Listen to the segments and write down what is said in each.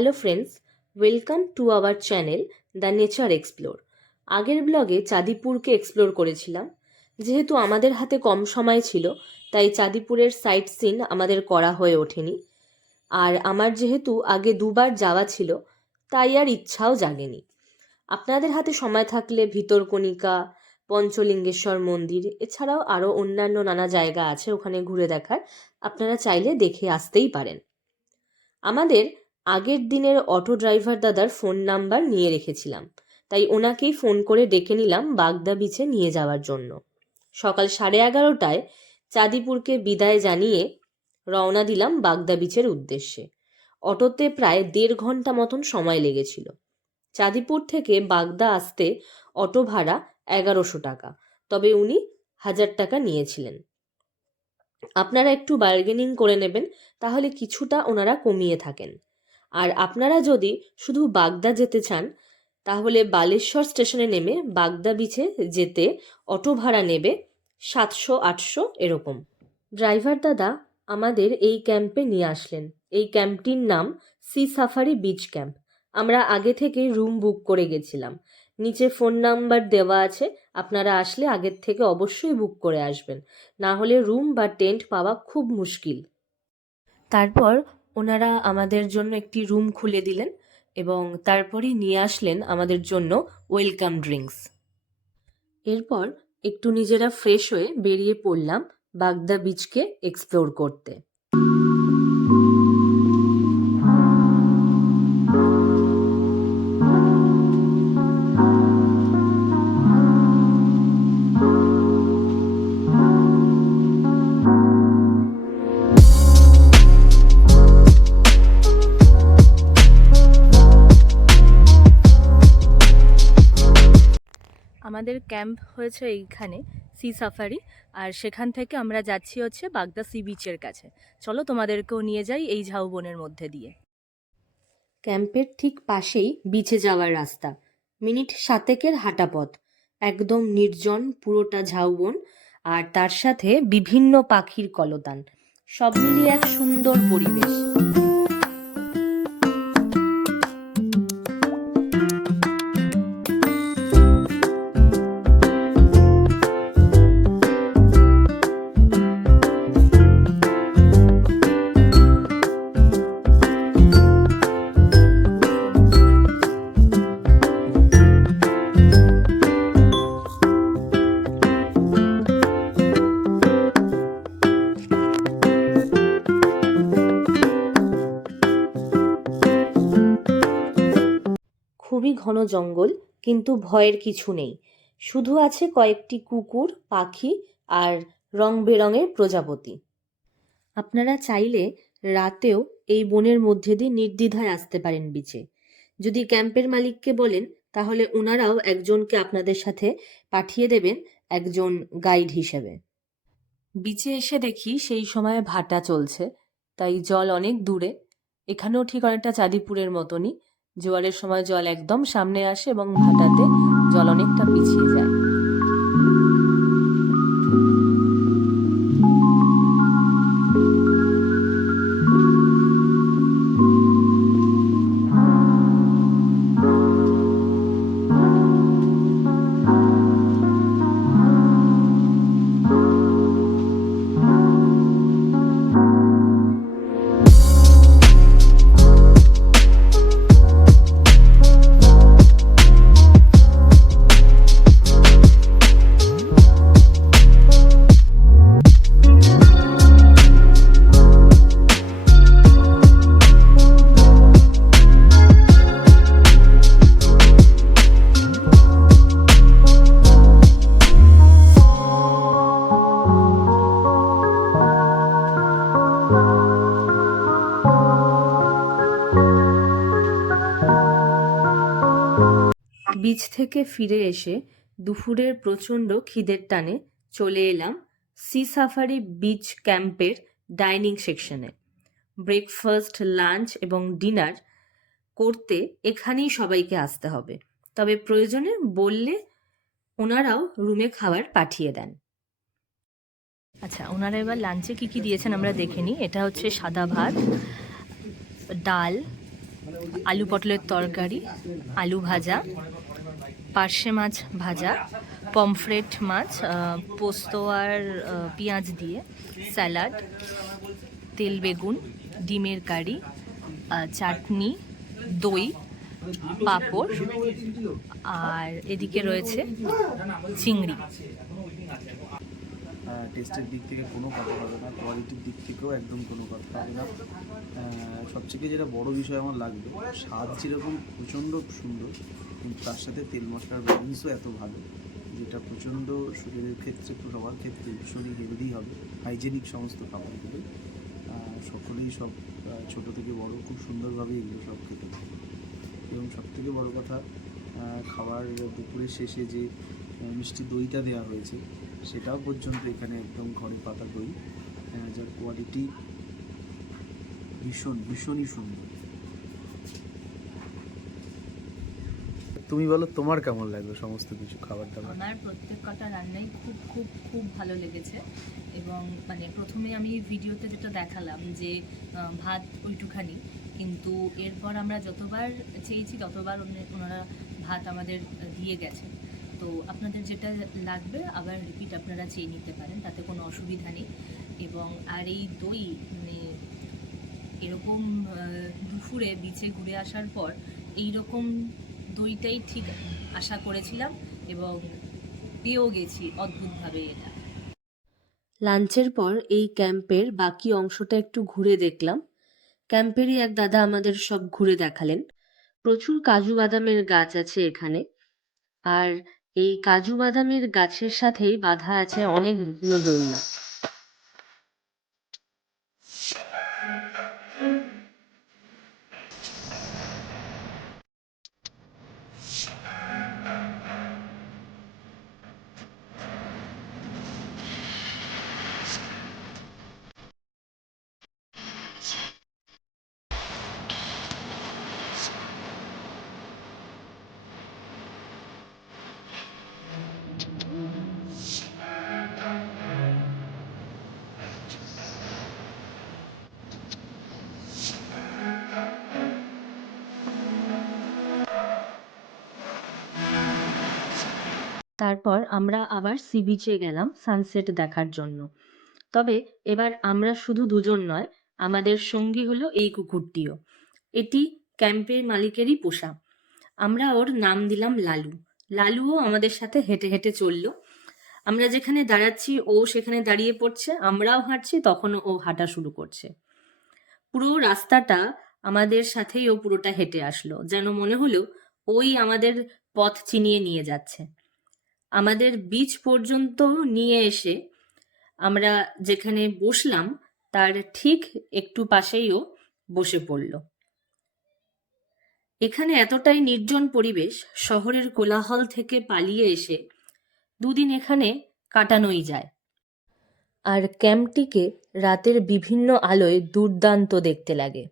Hello friends, welcome to our channel the nature explore. আগের ব্লগে চাঁদিপুরকে explore করেছিলাম। যেহেতু আমাদের হাতে কম সময় ছিল, তাই চাঁদিপুরের সাইট সিন আমাদের করা হয়ে ওঠেনি। আর আমার যেহেতু আগে দুবার যাওয়া ছিল, তাই আর ইচ্ছাও জাগেনি। আপনাদের হাতে সময় থাকলে ভিতরকণিকা, পঞ্চলিঙ্গেশ্বর মন্দির এছাড়াও আরও অন্যান্য নানা জায়গা আছে ওখানে ঘুরে দেখার, আপনারা চাইলে দেখে আসতেই পারেন। আমাদের আগের দিনের অটো ড্রাইভার দাদার ফোন নাম্বার নিয়ে রেখেছিলাম, তাই ওনাকেই ফোন করে ডেকে নিলাম বাগদা বিচে নিয়ে যাওয়ার জন্য। সকাল 11:30টায় চাঁদিপুরকে বিদায় জানিয়ে রওনা দিলাম বাগদা বিচের উদ্দেশ্যে। অটোতে প্রায় 1.5 ঘন্টা মতন সময় লেগেছিল। চাঁদিপুর থেকে বাগদা আসতে অটো ভাড়া 1100 টাকা, তবে উনি 1000 টাকা নিয়েছিলেন। আপনারা একটু বার্গেনিং করে নেবেন, তাহলে কিছুটা ওনারা কমিয়ে থাকেন। আর আপনারা যদি শুধু বাগদা যেতে চান, তাহলে বালেশ্বর স্টেশনে নেমে বাগদা বিচে যেতে অটো ভাড়া নেবে 700-800 এরকম। ড্রাইভার দাদা আমাদের এই ক্যাম্পে নিয়ে আসলেন। এই ক্যাম্পটির নাম সি সাফারি বিচ ক্যাম্প। আমরা আগে থেকে রুম বুক করে গেছিলাম। নিচে ফোন নাম্বার দেওয়া আছে, আপনারা আসলে আগের থেকে অবশ্যই বুক করে আসবেন, না হলে রুম বা টেন্ট পাওয়া খুব মুশকিল। তারপর ওনারা আমাদের জন্য একটি রুম খুলে দিলেন এবং তারপরই নিয়ে আসলেন আমাদের জন্য ওয়েলকাম ড্রিঙ্কস। এরপর একটু নিজেরা ফ্রেশ হয়ে বেরিয়ে পড়লাম বাগদা বিচকে এক্সপ্লোর করতে। আমাদের ক্যাম্প হয়েছে এইখানে সি সাফারি, আর সেখান থেকে আমরা যাচ্ছি হচ্ছে বাগদা সি বিচের কাছে। চলো তোমাদেরকেও নিয়ে যাই এই ঝাউবনের মধ্যে দিয়ে। ক্যাম্পের ঠিক পাশেই বিচে যাওয়ার রাস্তা, মিনিট 7 হাঁটা পথ। একদম নির্জন, পুরোটা ঝাউবন, আর তার সাথে বিভিন্ন পাখির কলতান, সব মিলিয়ে এক সুন্দর পরিবেশ। খুবই ঘন জঙ্গল, কিন্তু ভয়ের কিছু নেই। শুধু আছে কয়েকটি কুকুর, পাখি আর রং বেরঙের প্রজাপতি। আপনারা চাইলে রাতেও এই বনের মধ্যে দিয়ে নির্দ্বিধায় আসতে পারেন বিচে। যদি ক্যাম্পের মালিককে বলেন, তাহলে ওনারাও একজনকে আপনাদের সাথে পাঠিয়ে দেবেন একজন গাইড হিসেবে। বিচে এসে দেখি সেই সময় ভাটা চলছে, তাই জল অনেক দূরে। এখানেও ঠিক অনেকটা চাঁদিপুরের মতনই, জোয়ারের সময় জল একদম সামনে আসে এবং ভাটাতে জল অনেকটা পিছিয়ে যায়। বিচ থেকে ফিরে এসে দুপুরের প্রচণ্ড খিদের টানে চলে এলাম সি সাফারি বিচ ক্যাম্পের ডাইনিং সেকশনে। ব্রেকফাস্ট, লাঞ্চ এবং ডিনার করতে এখানেই সবাইকে আসতে হবে, তবে প্রয়োজনে বললে ওনারাও রুমে খাবার পাঠিয়ে দেন। আচ্ছা, ওনারা এবার লাঞ্চে কি কি দিয়েছেন আমরা দেখে নিই। এটা হচ্ছে সাদা ভাত, ডাল, আলু পটলের তরকারি, আলু ভাজা, পার্শে মাছ ভাজা, পমফ্রেট মাছ পোস্ত আর পেঁয়াজ দিয়ে, স্যালাড, তেল বেগুন, ডিমের কারি, চাটনি, দই, পাঁপড়, আর এদিকে রয়েছে চিংড়ি। টেস্টের দিক থেকে কোনো কথা হবে না, কোয়ালিটির দিক থেকেও একদম কোনো কথা হবে না। সবথেকে যেটা বড় বিষয় আমার লাগবে, স্বাদ যেরকম প্রচণ্ড সুন্দর, কিন্তু তার সাথে তেল মশলার ব্যালেন্সও এত ভালো, যেটা প্রচণ্ড শরীরের ক্ষেত্রে, সবার ক্ষেত্রে ভীষণই হেলদি হবে। হাইজেনিক সমস্ত খাবারগুলো সকলেই, সব ছোটো থেকে বড় খুব সুন্দরভাবে এগুলো সব খেতে পারে। এবং সবথেকে বড় কথা, খাবার দুপুরের শেষে যে মিষ্টি দইটা দেওয়া হয়েছে, সেটাও পর্যন্ত এখানে একদম ঘরে পাতা দই, যার কোয়ালিটি ভীষণই সুন্দর। তুমি বলো তোমার কেমন লাগবে সমস্ত কিছু খাবার দাবার? আমার প্রত্যেক কটা রান্নাই খুব খুব খুব ভালো লেগেছে। এবং মানে প্রথমে আমি ভিডিওতে যেটা দেখালাম যে ভাত ওইটুখানি, কিন্তু এরপর আমরা যতবার চেয়েছি ততবার ওনারা ভাত আমাদের দিয়ে গেছে। তো আপনাদের যেটা লাগবে আবার রিপিট আপনারা চেয়ে নিতে পারেন, তাতে কোনো অসুবিধা নেই। এবং আর এই দই মানে এরকম দুপুরে বিচে ঘুরে আসার পর এইরকম দইটাই ঠিক আশা করেছিলাম, এবং পেয়েও গেছি অদ্ভুতভাবে এটা। লাঞ্চের পর এই ক্যাম্পের বাকি অংশটা একটু ঘুরে দেখলাম। ক্যাম্পেরই এক দাদা আমাদের সব ঘুরে দেখালেন। প্রচুর কাজু বাদামের গাছ আছে এখানে, আর এই কাজু বাদামের গাছের সাথেই বাঁধা আছে অনেকগুলো দোলনা। তারপর আমরা আবার সি বিচে গেলাম সানসেট দেখার জন্য। তবে এবার আমরা শুধু দুজন নয়, আমাদের সঙ্গী হলো এই কুকুরটিও। এটি ক্যাম্পের মালিকেরই পোষা। আমরা ওর নাম দিলাম লালু। লালুও আমাদের সাথে হেঁটে হেঁটে চললো। আমরা যেখানে দাঁড়াচ্ছি ও সেখানে দাঁড়িয়ে পড়ছে, আমরাও হাঁটছি তখন ও হাঁটা শুরু করছে। পুরো রাস্তাটা আমাদের সাথেই ও পুরোটা হেঁটে আসলো, যেন মনে হলো ওই আমাদের পথ চিনিয়ে নিয়ে যাচ্ছে। আমাদের বিচ পর্যন্ত নিয়ে এসে আমরা যেখানে বসলাম তার ঠিক একটু পাশেই ও বসে পড়ল। এখানে এতটাই নির্জন পরিবেশ, শহরের কোলাহল থেকে পালিয়ে এসে দুদিন এখানে কাটানোই যায়। আর ক্যাম্পটিকে রাতের বিভিন্ন আলোয় দুর্দান্ত দেখতে লাগে।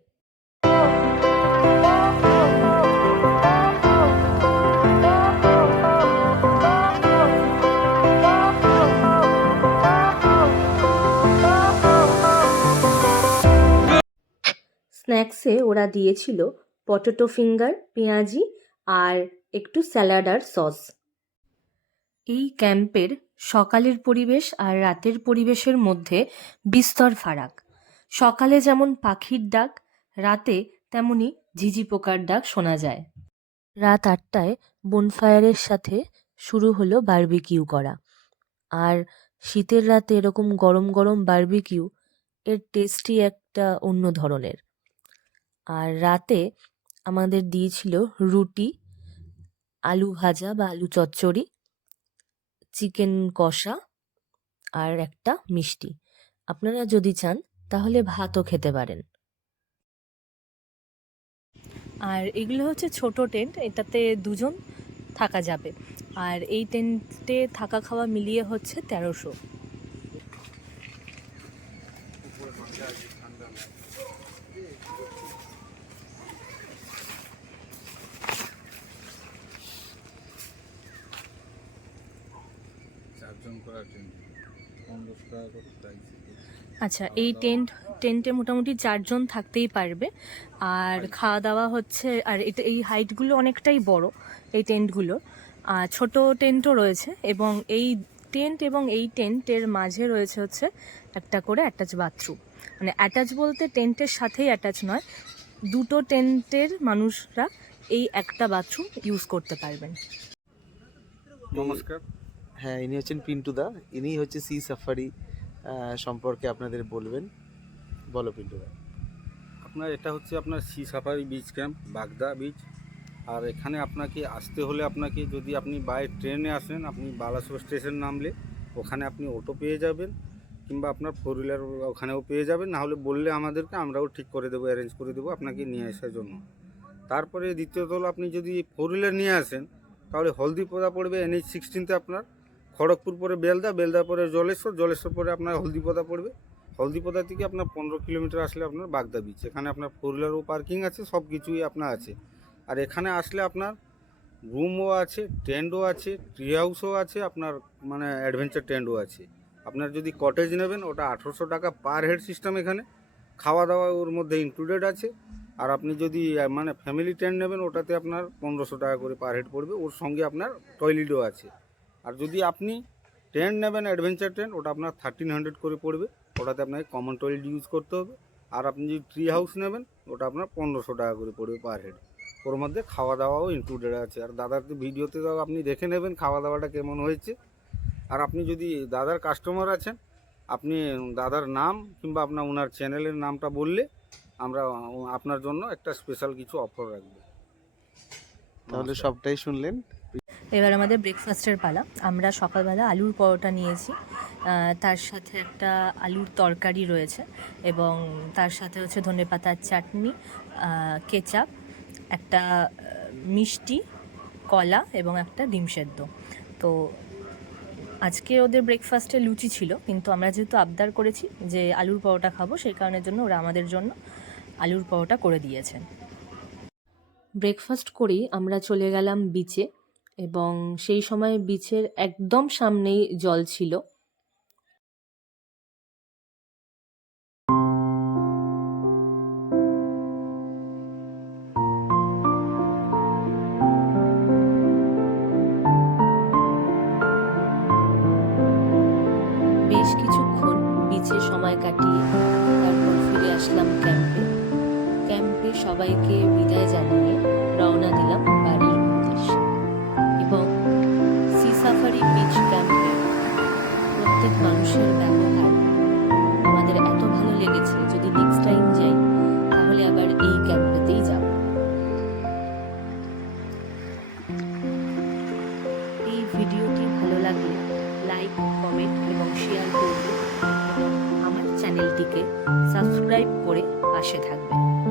স্ন্যাক্সে ওরা দিয়েছিল পটেটো ফিঙ্গার, পেঁয়াজি আর একটু স্যালাড আর সস। এই ক্যাম্পের সকালের পরিবেশ আর রাতের পরিবেশের মধ্যে বিস্তর ফারাক। সকালে যেমন পাখির ডাক, রাতে তেমনি ঝিঝি পোকার ডাক শোনা যায়। রাত 8টায় বনফায়ারের সাথে শুরু হলো বারবিকিউ করা। আর শীতের রাতে এরকম গরম গরম বারবিকিউ এর টেস্টই একটা অন্য ধরনের। আর রাতে আমাদের দিয়েছিল রুটি, আলু ভাজা বা আলু চচ্চড়ি, চিকেন কষা আর একটা মিষ্টি। আপনারা যদি চান তাহলে ভাতও খেতে পারেন। আর এগুলো হচ্ছে ছোট টেন্ট, এটাতে দুজন থাকা যাবে। আর এই টেন্টে থাকা খাওয়া মিলিয়ে হচ্ছে 1300। চারজন করার জন্য 1500 টাকা করে প্রাইস। আচ্ছা, এই টেন্ট টেন্টে মোটামুটি 4 জন থাকতেই পারবে। আর খাওয়া দাওয়া হচ্ছে, আর এটা এই হাইটগুলো অনেকটাই বড় এই টেন্টগুলো। ছোট টেন্টও রয়েছে, এবং এই টেন্টের মাঝে রয়েছে হচ্ছে একটা করে অ্যাটাচ বাথরুম। মানে অ্যাটাচ বলতে টেন্টের সাথেই অ্যাটাচ নয়, দুটো টেন্টের মানুষরা এই একটা বাথরুম ইউজ করতে পারবেন। নমস্কার। হ্যাঁ, ইনি হচ্ছেন পিন্টুদা। ইনি হচ্ছে সি সাফারি সম্পর্কে আপনাদের বলবেন। বলো পিন্টুদা। আপনার এটা হচ্ছে আপনার সি সাফারি বিচ ক্যাম্প, বাগদা বিচ। আর এখানে আপনাকে আসতে হলে আপনাকে, যদি আপনি বাই ট্রেনে আসেন, আপনি বালাসোর স্টেশন নামলে ওখানে আপনি অটো পেয়ে যাবেন, কিংবা আপনার 4 হুইলার ওখানেও পেয়ে যাবেন। না হলে বললে আমাদেরকে, আমরাও ঠিক করে দেবো, অ্যারেঞ্জ করে দেবো আপনাকে নিয়ে আসার জন্য। তারপরে দ্বিতীয়ত হলো, আপনি যদি 4 হুইলার নিয়ে আসেন তাহলে হলদিপোদা পড়বে NH-16-তে আপনার, খড়গপুর পরে বেলদা, বেলদা পরে জলেশ্বর পরে আপনার হলদিপোদা পড়বে। হলদিপোদা থেকে আপনার 15 কিলোমিটার আসলে আপনার বাগদা বিচ। এখানে আপনার 4 হুইলারও পার্কিং আছে, সব কিছুই আপনার আছে। আর এখানে আসলে আপনার রুমও আছে, টেন্টও আছে, ট্রি হাউসও আছে, আপনার মানে অ্যাডভেঞ্চার টেন্টও আছে। আপনার যদি কটেজ নেবেন ওটা 1800 টাকা পার হেড সিস্টেম। এখানে খাওয়া দাওয়া ওর মধ্যে ইনক্লুডেড আছে। আর আপনি যদি মানে ফ্যামিলি টেন্ট নেবেন ওটাতে আপনার 1500 টাকা করে পার হেড পড়বে, ওর সঙ্গে আপনার টয়লেটও আছে। আর যদি আপনি টেন্ট নেবেন অ্যাডভেঞ্চার টেন্ট, ওটা আপনার 1300 করে পড়বে, ওটাতে আপনাকে কমন টয়লেট ইউজ করতে হবে। আর আপনি যদি ট্রি হাউস নেবেন ওটা আপনার 1500 টাকা করে পড়বে পার হেড, ওর মধ্যে খাওয়া দাওয়াও ইনক্লুডেড আছে। আর দাদার ভিডিওতে তো আপনি দেখে নেবেন খাওয়া দাওয়াটা কেমন হয়েছে। আর আপনি যদি দাদার কাস্টমার আছেন, আপনি দাদার নাম কিংবা আপনার ওনার চ্যানেলের নামটা বললে আমরা আপনার জন্য একটা স্পেশাল কিছু অফার রাখবো। তাহলে সবটাই শুনলেন। এবার আমাদের ব্রেকফাস্টের পালা। আমরা সকালবেলা আলুর পরোটা নিয়েছি, তার সাথে একটা আলুর তরকারি রয়েছে, এবং তার সাথে হচ্ছে ধনেপাতার চাটনি, কেচাপ, একটা মিষ্টি, কলা এবং একটা ডিম সেদ্ধ। তো আজকে ওদের ব্রেকফাস্টে লুচি ছিল, কিন্তু আমরা যেহেতু আবদার করেছি যে আলুর পরোটা খাবো, সেই কারণের জন্য ওরা আমাদের জন্য আলুর পরোটা করে দিয়েছেন। ব্রেকফাস্ট করেই আমরা চলে গেলাম বিচে, এবং সেই সময় বিচের একদম সামনেই জল ছিল। বেশ কিছুক্ষণ বিচে সময় কাটিয়ে তারপর ফিরে আসলাম ক্যাম্পে সবাইকে বিদায় জানিয়ে রওনা দিলাম বাড়ির উদ্দেশ্যে। এবং সি সাফারি বিচ ক্যাম্পে প্রত্যেক মানুষের ব্যবহার আমাদের এত ভালো লেগেছে, যদি নেক্সট টাইম যাই তাহলে আবার এই ক্যাম্পেতেই যাব। এই ভিডিওটি ভালো লাগলে লাইক, কমেন্ট এবং শেয়ার করবেন, এবং আমার চ্যানেলটিকে সাবস্ক্রাইব করে পাশে থাকবেন।